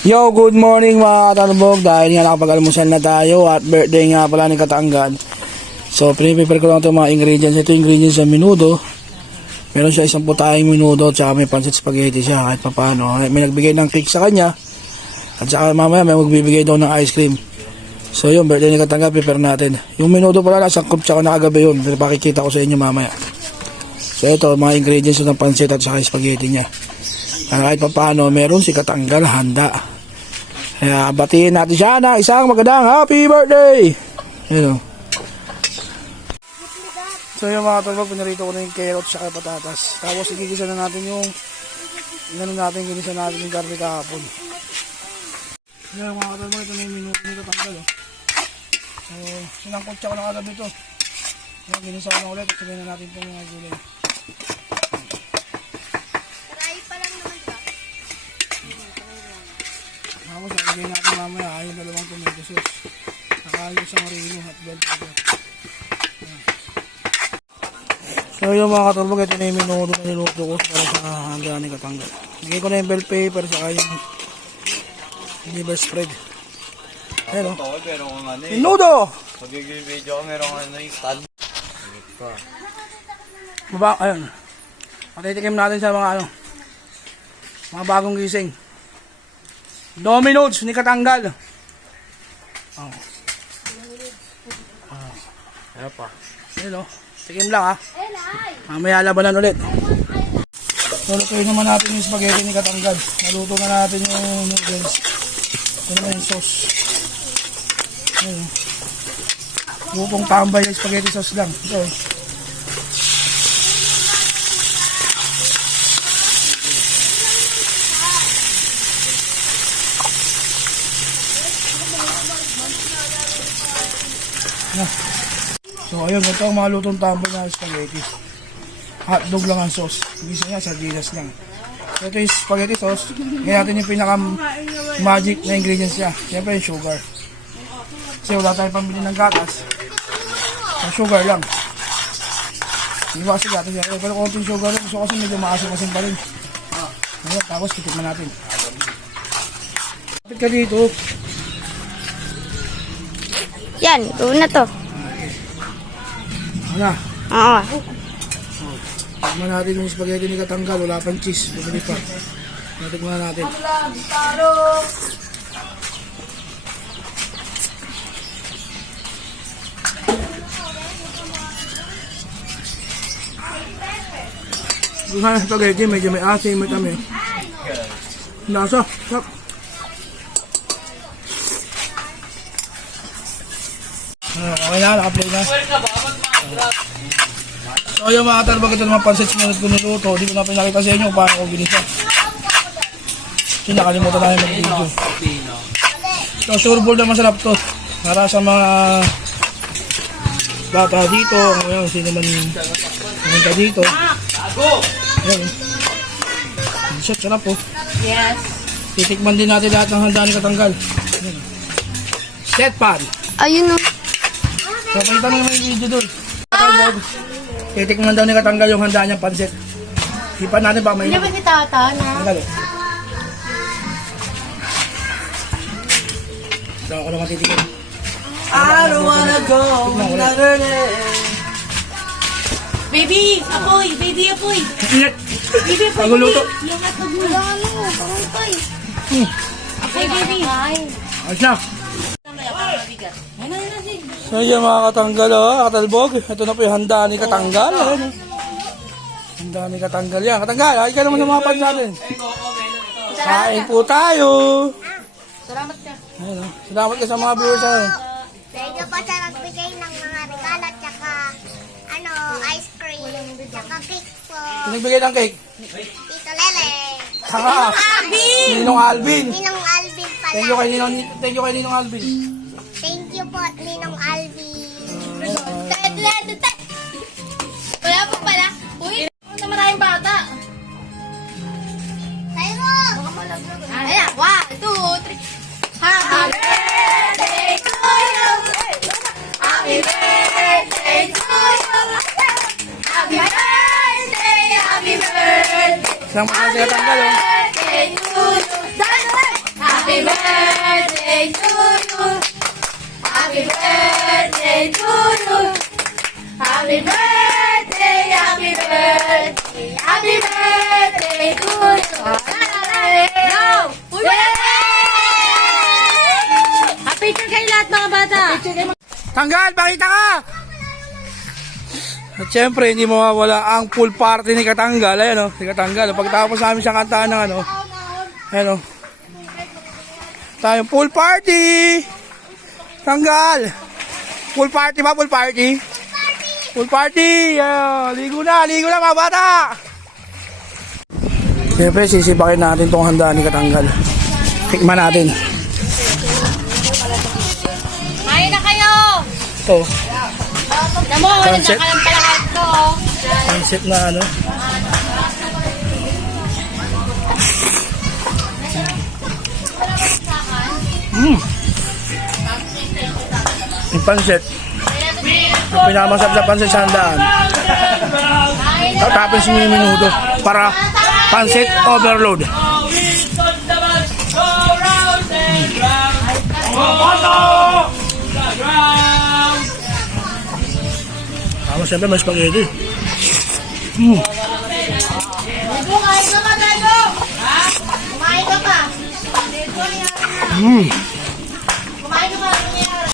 Yo, good morning mga katalbog. Dahil nga nakapag-almusal na tayo at birthday nga pala ni Katanggal. So, prepare ko lang itong mga ingredients. Ito yung ingredients sa menudo. Meron siya isang putahing menudo at saka may pancit spaghetti siya kahit papano. May nagbigay ng cake sa kanya. At saka mamaya may magbibigay daw ng ice cream. So yun, birthday ni Katanggal, prepare natin. Yung menudo pala nasa cook tsaka nakagabi yun. Pero pakikita ko sa inyo mamaya. So ito, mga ingredients ng pancit at saka spaghetti niya. Kahit paano, meron si Katanggal handa. Kaya batiin natin siya na isang magandang happy birthday! Ayan o. So yung mga talbog, pinarito ko na yung carrots at patatas. Tapos igigisa na natin yung ginisa natin yung garlic kahapon. Ayan mga talbog, ito na yung minuto ni Katanggal o. So sinangkot siya ko na kagabi ito. Ayan, ginisa ko na ulit at sabay na natin itong mga gulay. Tapos nalagay natin mamaya yung dalawang tomato sauce. Saka yung isang orino at bell pepper. So yung mga katulbog, ito na yung minuto na niluto ko para sa handa ni Katanggal. Lagay ko na yung bell pepper saka yung liver spread. Ayan o. Minuto! Magiging video ko, meron yung stand. Baba, ayun. Matitikim natin sa mga mga bagong gising. Domino's ni Katanggal. Oh. Ano pa? Ayun o. Tikim lang ha. Mamaya labanan ulit. So lutuin naman natin yung spaghetti ni Katanggal. Naluto na natin yung noodles. Ito naman yung sauce. Ayun. Lutong tambay yung spaghetti sauce lang. Ito eh. So ayun, ito ang mga lutong tambay na spaghetti. Hotdog lang ang sauce. Bisa niya, sardinas lang. So ito yung spaghetti sauce. Ngayon natin yung pinaka magic na ingredients niya. Siyempre yung sugar. Kasi wala tayong pambili ng gatas. So sugar lang. Hindi ba kasi gatas yan? Pero konting sugar lang. So kasi medyo maasim-asim pa rin. Ngayon, tapos titikman natin. Kapit ka dito. Yan, una to. Ano? Oo. Tikman natin yung spaghetti ni Katanggal. Wala pang cheese. Bumili pa. Tikman natin. Yung mga spaghetti medyo may asin, may tamis. Nasa. Sarap. Okay na, naka-play na. So yung mga talbag, ito naman pancit sinunod ko niluto. Hindi ko na pinakita sa inyo kung paano ko ginisa. Kasi nakalimutan na yung mag-video. So sure ball naman sarap to. Para sa mga bata dito. Ngayon, sino man pumunta dito. Ayan. Shot, sarap po. Yes. Titikman din natin lahat ng handa ni Katanggal. Set pan. Ayun o. So, palitan mo naman yung video doon. Titikman daw ni Katanggal yung handa niyang pansit. Hipan natin pa may... Hindi ba ni Tata na? Tanggal. So, ako naman titikin. I don't wanna go another day. Baby, apoy! Baby, apoy! Ingat! Baby, apoy! Paguluto. Yung atog mo. Pangutay. Apoy, baby. Ayos na. So yun mga Katanggal, katalbog. Ito na po yung handa ni Katanggal. Handa ni Katanggal yan. Katanggal, ay ka naman sa mga fans natin. Kain po tayo. Salamat ka. Ayun, salamat ka sa mga viewers. Thank you po sa nagbigay ng mga regalo at saka ice cream, tsaka cake po. Pinagbigay ng cake. Tito Lele. Saka, Ninong Alvin. Ninong Alvin pala. Thank you kay Ninong Alvin. Thank you po, Ninong Alvin. Wala po pala. Uy, ano maraming bata? Tayo! Ayan, 1, 2, 3. Happy birthday to you. Happy birthday to you. Happy birthday, happy birthday. Isang mga Katanggal. Happy birthday to you. birthday to you. Happy birthday to you. Happy birthday, happy birthday, happy birthday to you. Go! Picture kayo lahat mga bata. Tanggal, pakita ka! At syempre, hindi mawawala ang pool party ni Katanggal. Ayan o, si Katanggal. Pagtapos namin siyang kantaan ng ano. Ayan o. Tayong pool party! Tanggal! Pool party ba? Pool party? Pool party! Yeah. Ligo na mga bata! Siyempre, sisipakin natin tong handa ni Katanggal. Tikman natin. Kain na kayo! Ito, Namo, Sunset. nandiyan ka lang pala kahit ko. concept na ano. Yung pansit. Ang pinakamasarap sa pansit sa handaan. Tapos yung minuto para pansit overload. Tapos siyempre may spaghetti. Kumain ka pa, Dado! Kumain ka pa! Kumain ka pa!